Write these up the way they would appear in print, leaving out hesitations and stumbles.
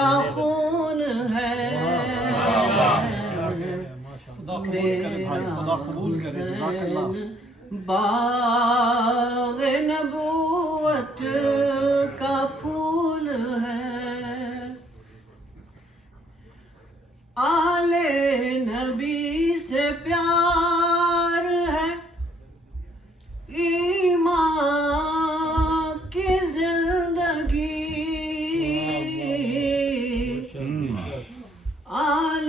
کا خون ہے خدا قبول کرے جزاک اللہ. باغ نبوت کا پھول ہے آل نبی سے پیار ہے ایمان کی زندگی آل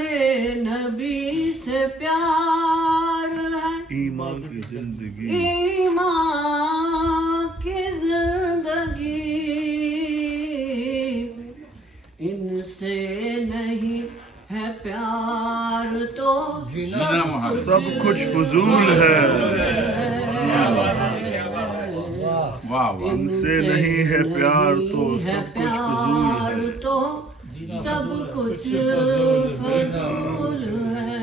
نبی سے پیار ہے ایمان کی زندگی ایمان کی زندگی ان سے نہیں ہے پیار تو سب کچھ فضول ہے. ان سے نہیں ہے پیار تو سب کچھ فضول ہے. تو سب کچھ فضول ہے.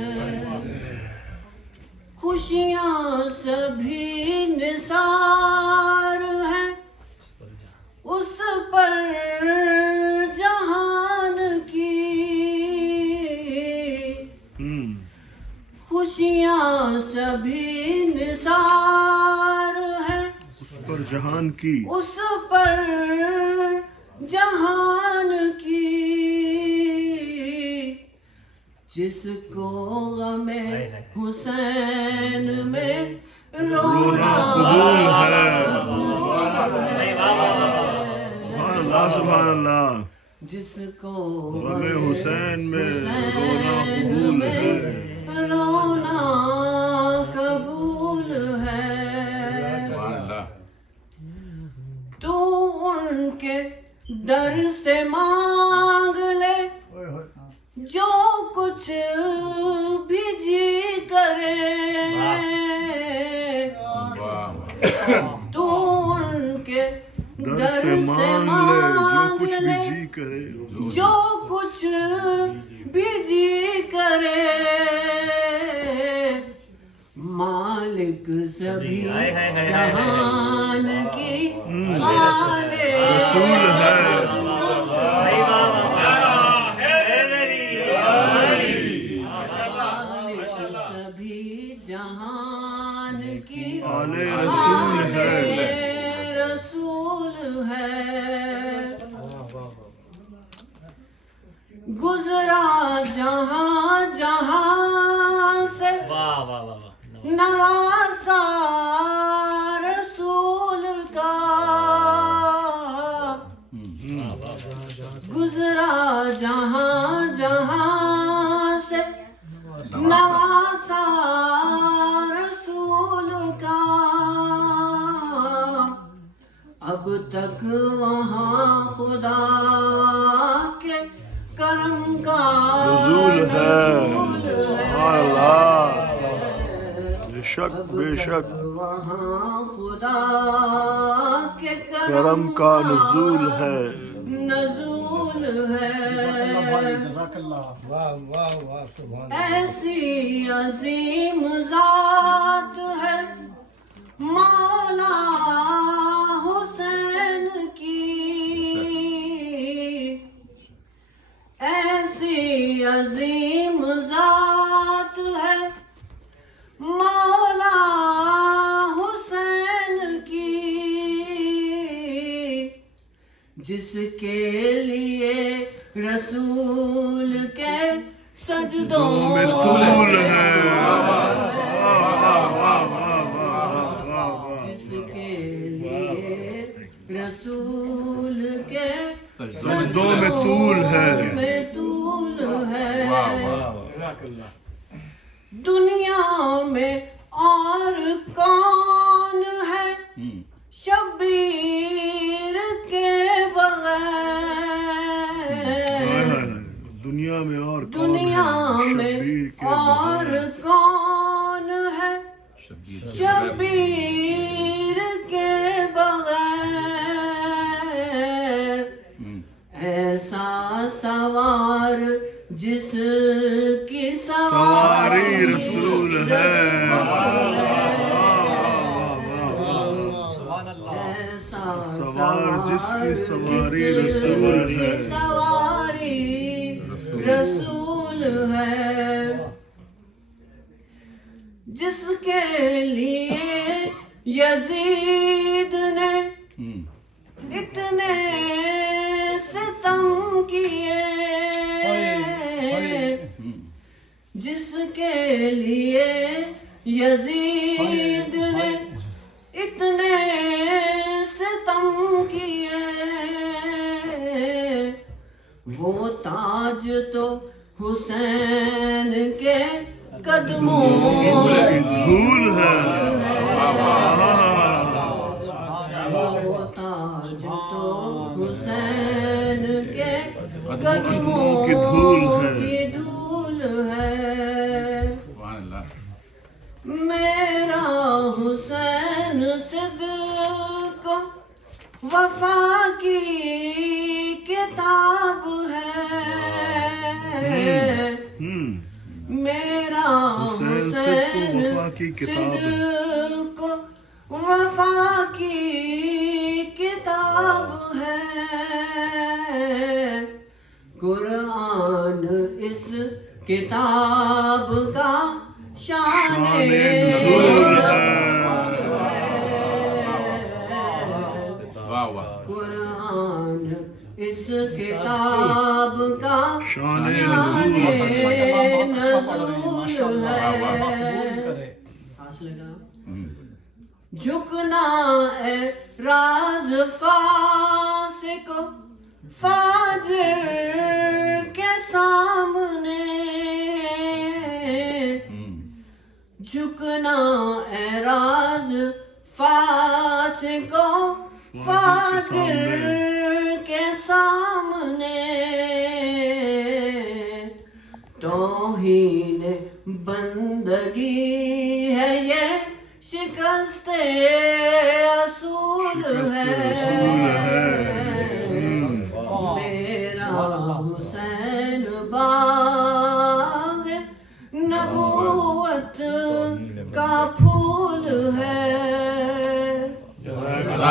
خوشیاں سبھی نثار ہیں اس پر جہان کی خوشیاں سبھی نثار ہیں اس پر جہان کی اس پر جہان کی جس کو غم حسین میں رونا قبول ہے. سبحان اللہ. جس کو غم حسین میں رونا قبول ہے. رونا قبول ہے. تو ان کے در سے مانگ لے جو کچھ بھی جی کرے تو ان کے در سے مانگ لے جو کچھ بھی جی کرے جو کچھ بھی جی کرے مالک سبھی جہان کی آل رسول ہے. سبھی جہان کی آل رسول ہے. رسول ہے. گزرا جہاں جہاں سے نواسا رسول کا گزرا جہاں جہاں سے نواسا رسول کا اب تک وہاں خدا کے کرم کا نزول ہے. سبحان اللہ. بے شک بے شک وہاں خدا کے کرم کا نزول ہے. نزول ہے. جزاک اللہ. واہ واہ واہ سبحان اللہ. ایسی عظیم ذات ہے مولا حسین کی ایسی عظیم ذات ہے مولا حسین کی جس کے لیے رسول کے سجدوں میں طول ہے. جس کے لیے رسول کے سجدوں میں طول ہے. دنیا میں اور کون ہے شبیر کے بغیر دنیا میں اور دنیا میں اور کون ہے شبیر کے بغیر ایسا سوار جس کی سواری رسول ہے. ایسا سوار جس کی سواری رسول ہے. سواری یزید نے اتنے ستم کیے جس کے لیے یزید نے اتنے ستم کیے وہ تاج تو حسین کے قدموں کی دھول ہے وہ تاج تو حسین کے قدموں کی دھول ہے میرا حسین صدق وفا کی کتاب ہے میرا حسین صدق وفا کی کتاب ہے قرآن اس کتاب کا شان نزول ہے قرآن اس کتاب کا شان نزول ہے جھکنا ہے راز فاسق فاجر کے سامنے جھکنا ہے راز فاسق فاجر کے سامنے توہین بندگی ہے یہ شکست اصول ہے میرا حسین باغ نبوت کا پھول ہے